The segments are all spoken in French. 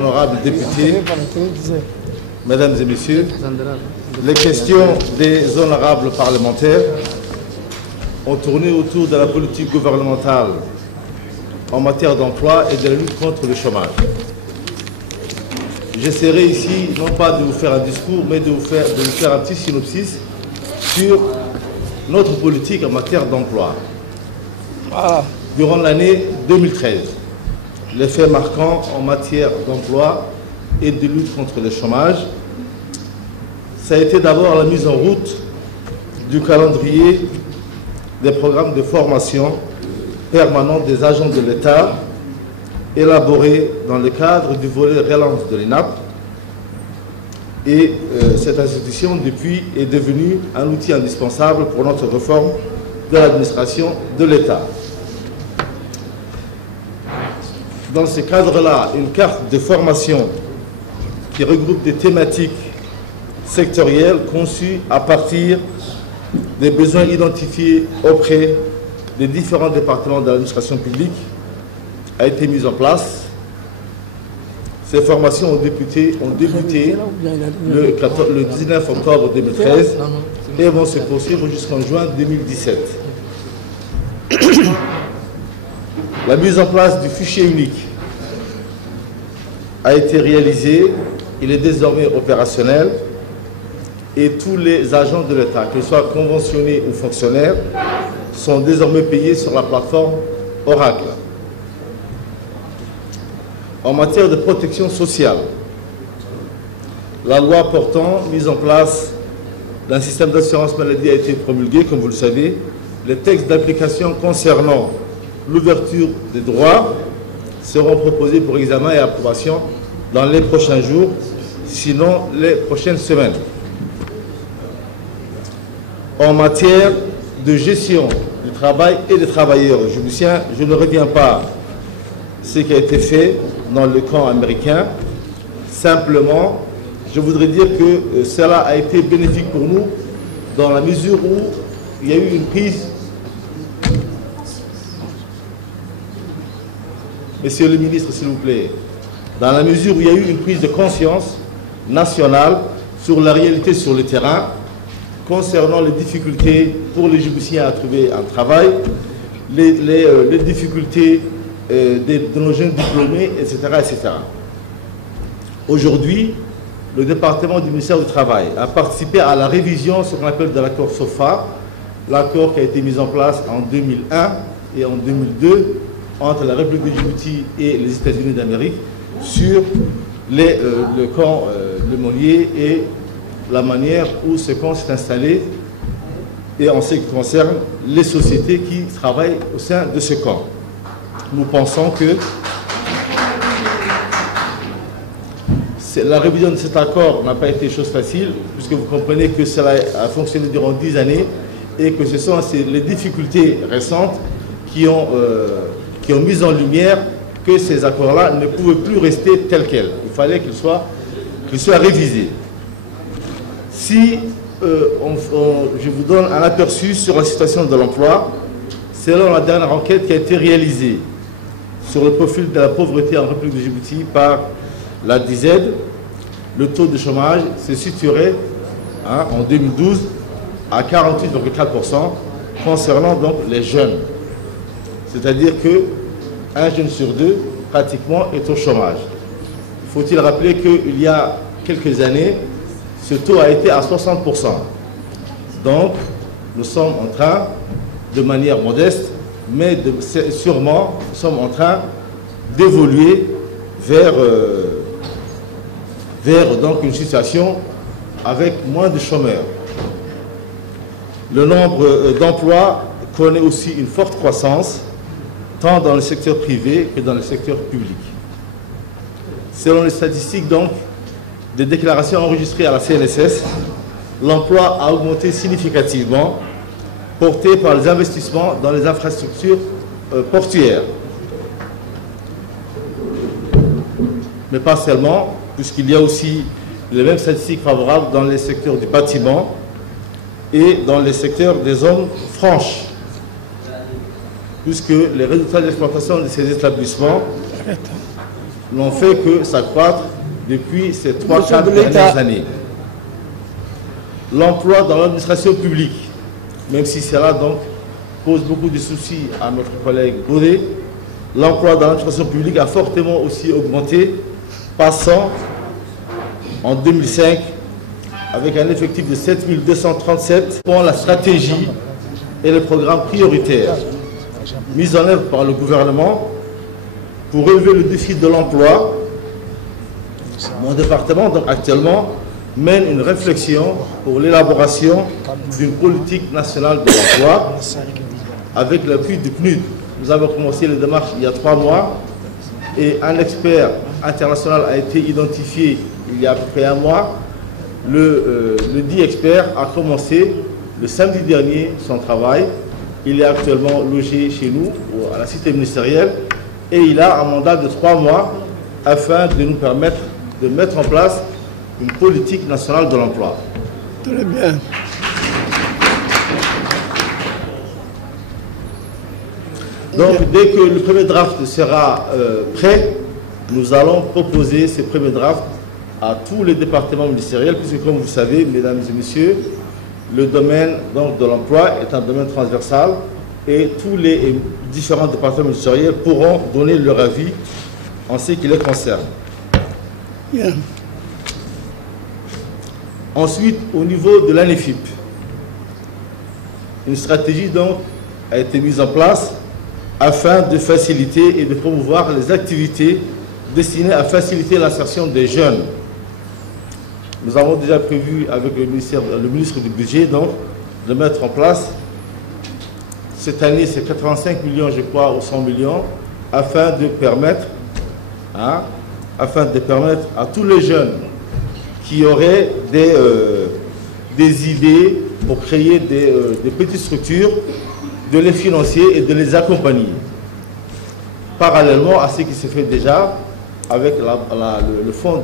Honorables députés, mesdames et messieurs, les questions des honorables parlementaires ont tourné autour de la politique gouvernementale en matière d'emploi et de la lutte contre le chômage. J'essaierai ici, non pas de vous faire un discours, mais de vous faire un petit synopsis sur notre politique en matière d'emploi. Durant l'année 2013, les faits marquants en matière d'emploi et de lutte contre le chômage, ça a été d'abord la mise en route du calendrier des programmes de formation permanents des agents de l'État élaborés dans le cadre du volet relance de l'ENAP. Et cette institution, depuis, est devenue un outil indispensable pour notre réforme de l'administration de l'État. Dans ce cadre-là, une carte de formation qui regroupe des thématiques sectorielles conçues à partir des besoins identifiés auprès des différents départements de l'administration publique a été mise en place. Ces formations ont débuté le 19 octobre 2013 et vont se poursuivre jusqu'en juin 2017. La mise en place du fichier unique a été réalisée, il est désormais opérationnel et tous les agents de l'État, qu'ils soient conventionnés ou fonctionnaires, sont désormais payés sur la plateforme Oracle. En matière de protection sociale, la loi portant mise en place d'un système d'assurance maladie a été promulguée, comme vous le savez. Les textes d'application concernant l'ouverture des droits seront proposés pour examen et approbation dans les prochains jours, sinon les prochaines semaines. En matière de gestion du travail et des travailleurs djiboutiens, je ne reviens pas ce qui a été fait dans le camp américain. Simplement, je voudrais dire que cela a été bénéfique pour nous dans la mesure où il y a eu une prise. Monsieur le ministre, s'il vous plaît, dans la mesure où il y a eu une prise de conscience nationale sur la réalité sur le terrain, concernant les difficultés pour les Djiboutiens à trouver un travail, les difficultés de nos jeunes diplômés, etc. etc. Aujourd'hui, le département du ministère du Travail a participé à la révision, ce qu'on appelle de l'accord SOFA, l'accord qui a été mis en place en 2001 et en 2002 entre la République de Djibouti et les États-Unis d'Amérique sur le camp Le Monnier et la manière où ce camp s'est installé et en ce qui concerne les sociétés qui travaillent au sein de ce camp. Nous pensons que la révision de cet accord n'a pas été chose facile, puisque vous comprenez que cela a fonctionné durant 10 années et que ce sont les difficultés récentes qui ont mis en lumière que ces accords-là ne pouvaient plus rester tels quels. Il fallait qu'ils soient révisés. Si je vous donne un aperçu sur la situation de l'emploi, selon la dernière enquête qui a été réalisée sur le profil de la pauvreté en République de Djibouti par la DIZ, le taux de chômage se situerait en 2012 à 48,4% concernant donc les jeunes. C'est-à-dire qu'un jeune sur deux, pratiquement, est au chômage. Faut-il rappeler qu'il y a quelques années, ce taux a été à 60%. Donc, nous sommes en train, de manière modeste, mais sûrement, nous sommes en train d'évoluer vers donc une situation avec moins de chômeurs. Le nombre d'emplois connaît aussi une forte croissance, tant dans le secteur privé que dans le secteur public. Selon les statistiques donc des déclarations enregistrées à la CNSS, l'emploi a augmenté significativement, porté par les investissements dans les infrastructures portuaires. Mais pas seulement, puisqu'il y a aussi les mêmes statistiques favorables dans les secteurs du bâtiment et dans les secteurs des zones franches, puisque les résultats d'exploitation de ces établissements n'ont fait que s'accroître depuis ces 3-4 dernières années. L'emploi dans l'administration publique, même si cela donc pose beaucoup de soucis à notre collègue Baudet, l'emploi dans l'administration publique a fortement aussi augmenté, passant en 2005 avec un effectif de 7237 pour la stratégie et le programme prioritaire mis en œuvre par le gouvernement pour relever le défi de l'emploi. Mon département, donc actuellement, mène une réflexion pour l'élaboration d'une politique nationale de l'emploi avec l'appui du PNUD. Nous avons commencé les démarches il y a 3 mois et un expert international a été identifié il y a à peu près 1 mois. Le dit expert a commencé le samedi dernier son travail. Il est actuellement logé chez nous, à la cité ministérielle, et il a un mandat de 3 mois afin de nous permettre de mettre en place une politique nationale de l'emploi. Très bien. Donc, dès que le premier draft sera prêt, nous allons proposer ces premiers drafts à tous les départements ministériels, puisque comme vous savez, mesdames et messieurs, le domaine donc, de l'emploi est un domaine transversal et tous les différents départements ministériels pourront donner leur avis en ce qui les concerne. Bien. Ensuite, au niveau de l'ANEFIP, une stratégie donc a été mise en place afin de faciliter et de promouvoir les activités destinées à faciliter l'insertion des jeunes. Nous avons déjà prévu avec le ministre du Budget donc, de mettre en place, cette année c'est 85 millions je crois ou 100 millions, afin de permettre à tous les jeunes qui auraient des idées pour créer des petites structures, de les financer et de les accompagner. Parallèlement à ce qui se fait déjà avec le fonds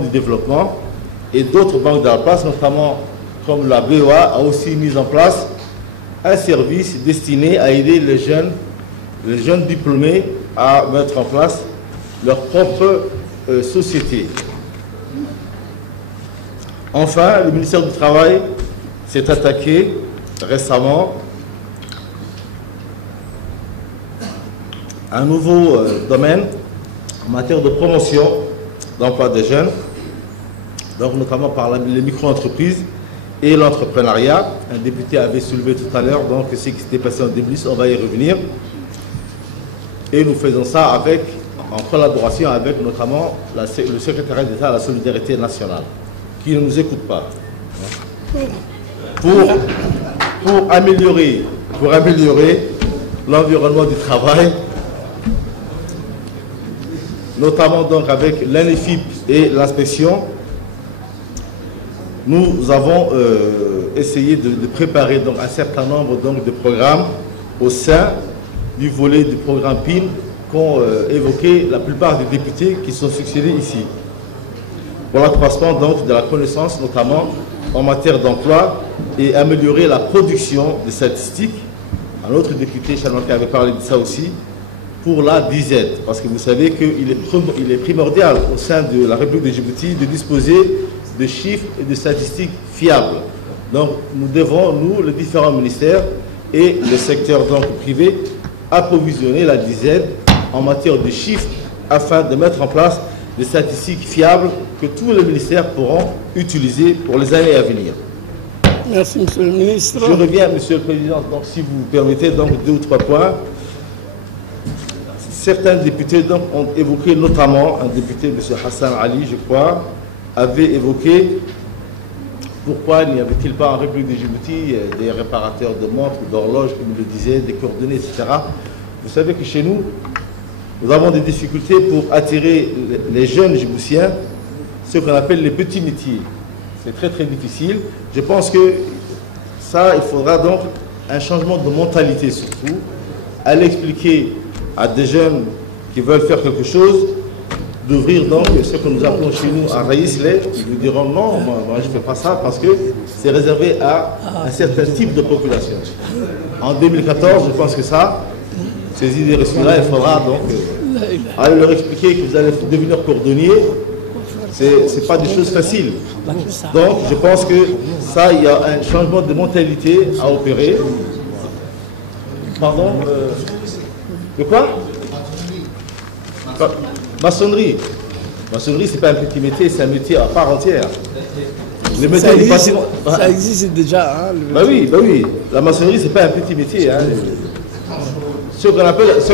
du développement et d'autres banques de la place, notamment comme la BOA a aussi mis en place un service destiné à aider les jeunes diplômés à mettre en place leur propre société. Enfin, le ministère du Travail s'est attaqué récemment à un nouveau domaine en matière de promotion d'emploi des jeunes, donc notamment par les micro-entreprises et l'entrepreneuriat. Un député avait soulevé tout à l'heure donc ce qui s'était passé en 2010, on va y revenir. Et nous faisons ça en collaboration avec notamment le secrétariat d'État à la solidarité nationale, qui ne nous écoute pas. Pour améliorer l'environnement du travail, notamment donc avec l'ANEFIP et l'inspection, nous avons essayé de préparer donc un certain nombre donc, de programmes au sein du volet du programme PIN qu'ont évoqué la plupart des députés qui sont succédés ici. Pour l'accroissement donc de la connaissance, notamment en matière d'emploi, et améliorer la production des statistiques. Un autre député, Chanouaka, avait parlé de ça aussi, pour la DZ, parce que vous savez qu'il est primordial au sein de la République de Djibouti de disposer de chiffres et de statistiques fiables. Donc nous devons, nous, les différents ministères et le secteur donc privé, approvisionner la DZ en matière de chiffres afin de mettre en place des statistiques fiables que tous les ministères pourront utiliser pour les années à venir. Merci, Monsieur le Ministre. Je reviens, Monsieur le Président, donc, si vous permettez, donc 2 ou 3 points. Certains députés donc, ont évoqué, notamment un député, M. Hassan Ali, je crois, avait évoqué pourquoi n'y avait-il pas en République de Djibouti des réparateurs de montres, d'horloges, comme je le disais, des coordonnées, etc. Vous savez que chez nous, nous avons des difficultés pour attirer les jeunes Djiboutiens, ce qu'on appelle les petits métiers. C'est très très difficile. Je pense que ça, il faudra donc un changement de mentalité surtout, à l'expliquer à des jeunes qui veulent faire quelque chose, d'ouvrir donc ce que nous appelons chez nous un raïslet. Ils nous diront non, moi je ne fais pas ça parce que c'est réservé à un certain type de population. En 2014, je pense que ça, ces idées reçues-là, il faudra donc allez leur expliquer que vous allez devenir cordonnier, ce n'est pas des choses faciles. Donc, je pense que ça, il y a un changement de mentalité à opérer. Pardon de quoi? Maçonnerie. Maçonnerie, ce n'est pas un petit métier, c'est un métier à part entière. Le métier Ça du existe, bâtiment. ça existe déjà. Hein, Bah oui. La maçonnerie, ce n'est pas un petit métier. Hein. Ce qu'on appelle, ce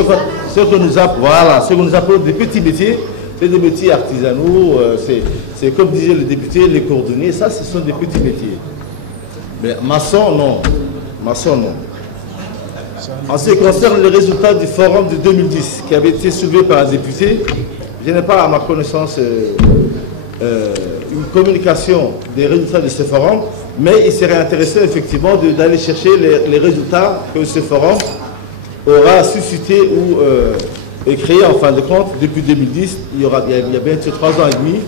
que nous appelons des petits métiers, c'est des métiers artisanaux, c'est comme disait le député, les cordonniers, ça, ce sont des petits métiers. Mais maçon, non. Maçon, non. En ce qui concerne les résultats du forum de 2010, qui avait été soulevé par un député, je n'ai pas à ma connaissance une communication des résultats de ce forum, mais il serait intéressant effectivement d'aller chercher les résultats que ce forum aura suscité ou créé en fin de compte depuis 2010. Il y a bientôt 3 ans et demi,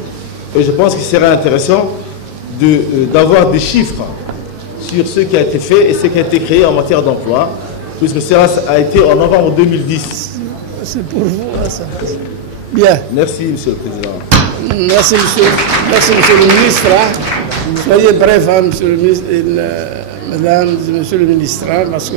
et je pense qu'il serait intéressant d'avoir des chiffres sur ce qui a été fait et ce qui a été créé en matière d'emploi, puisque cela a été en novembre 2010. C'est pour vous, hein, ça. Bien. Merci, Monsieur le Président. Merci, monsieur le ministre. Soyez bref, hein, monsieur le ministre, mesdames et messieurs le ministre, parce que